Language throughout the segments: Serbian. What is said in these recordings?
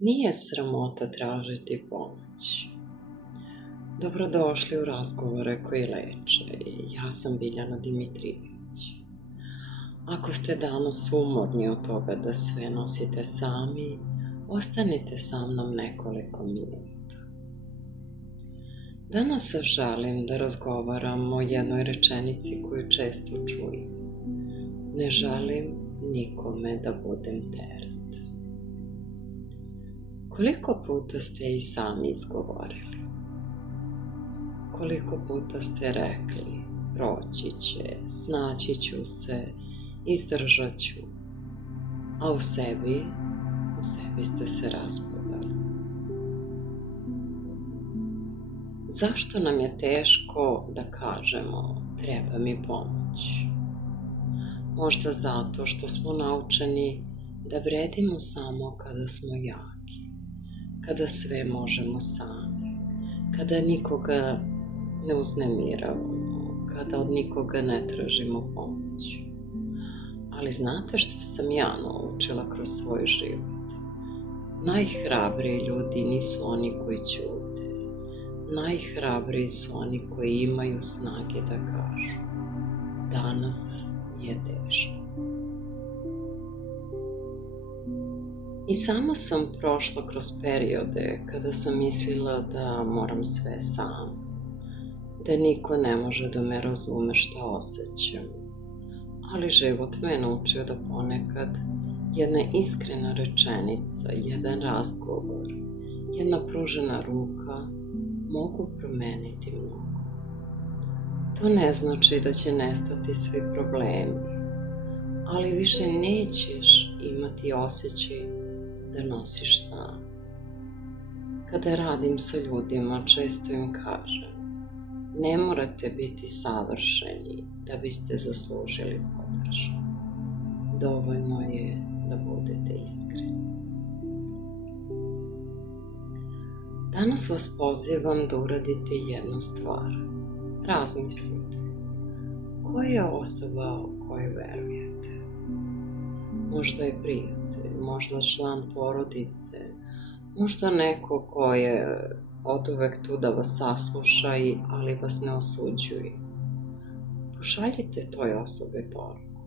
Nije sramota tražiti pomoć. Dobrodošli u razgovore koji leče. Ja sam Biljana Dimitrijević. Ako ste danas umorni od toga da sve nosite sami, ostanite sa mnom nekoliko minuta. Danas želim da razgovaram o jednoj rečenici koju često čujem. Ne želim nikome da budem teret. Koliko puta ste i sami izgovorili? Koliko puta ste rekli, proći će, snaći ću se, izdržat ću, a u sebi ste se raspadali. Zašto nam je teško da kažemo treba mi pomoć? Možda zato što smo naučeni da vredimo samo kada smo jaki, kada sve možemo sami, kada nikoga ne uznemiravamo, kada od nikoga ne tražimo pomoć. Ali znate što sam ja naučila kroz svoj život? Najhrabriji ljudi nisu oni koji ćute. Najhrabriji su oni koji imaju snage da kažu: danas je teško. I sama sam prošla kroz periode kada sam mislila da moram sve sam, da niko ne može da me razume šta osjećam. Ali život me je naučio da ponekad jedna iskrena rečenica, jedan razgovor, jedna pružena ruka mogu promeniti mnogo. To ne znači da će nestati svi problemi, ali više nećeš imati osjećaj da nosiš sam. Kada radim sa ljudima, često im kažem: ne morate biti savršeni da biste zaslužili podršku. Dovoljno je da budete iskreni. Danas vas pozivam da uradite jednu stvar. Razmislite. Koja je osoba u koju verujete? Možda je prijatelj, možda član porodice, možda neko ko je oduvek tu da vas sasluša, ali vas ne osuđuje. Pošaljite toj osobi poruku.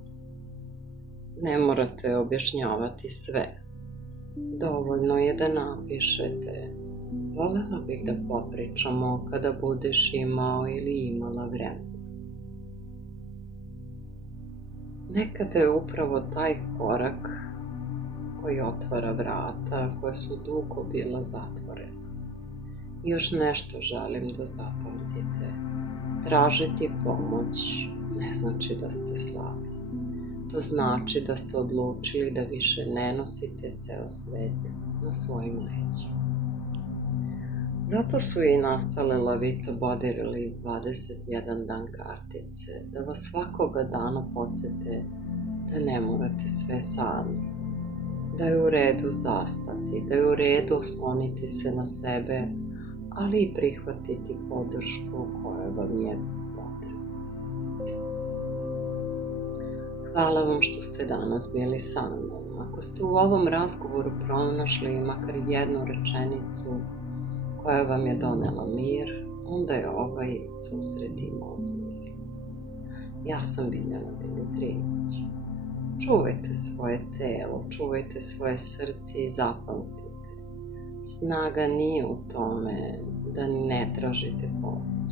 Ne morate objašnjavati sve. Dovoljno je da napišete: volela bih da popričamo kada budeš imao ili imala vremena. Nekada je upravo taj korak koji otvara vrata koja su dugo bila zatvorena. I još nešto želim da zapamtite. Tražiti pomoć ne znači da ste slabi. To znači da ste odlučili da više ne nosite ceo svet na svojim leđima. Zato su i nastale Lavita Body Release 21 dan kartice, da vas svakoga dana podsjete da ne morate sve sami, da je u redu zastati, da je u redu osloniti se na sebe, ali i prihvatiti podršku koja vam je potrebna. Hvala vam što ste danas bili sa mnom. Ako ste u ovom razgovoru pronašli makar jednu rečenicu koja vam je donela mir, onda je ovaj susret imao smisla. Ja sam Biljana Dimitrijević. Čuvajte svoje telo, čuvajte svoje srce i zapamtite. Snaga nije u tome da ne tražite pomoć.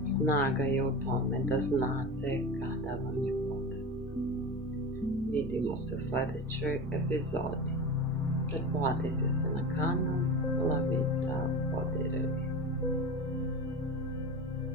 Snaga je u tome da znate kada vam je potrebno. Vidimo se u sledećoj epizodi. Pretplatite se na kanal Lavita Body Release.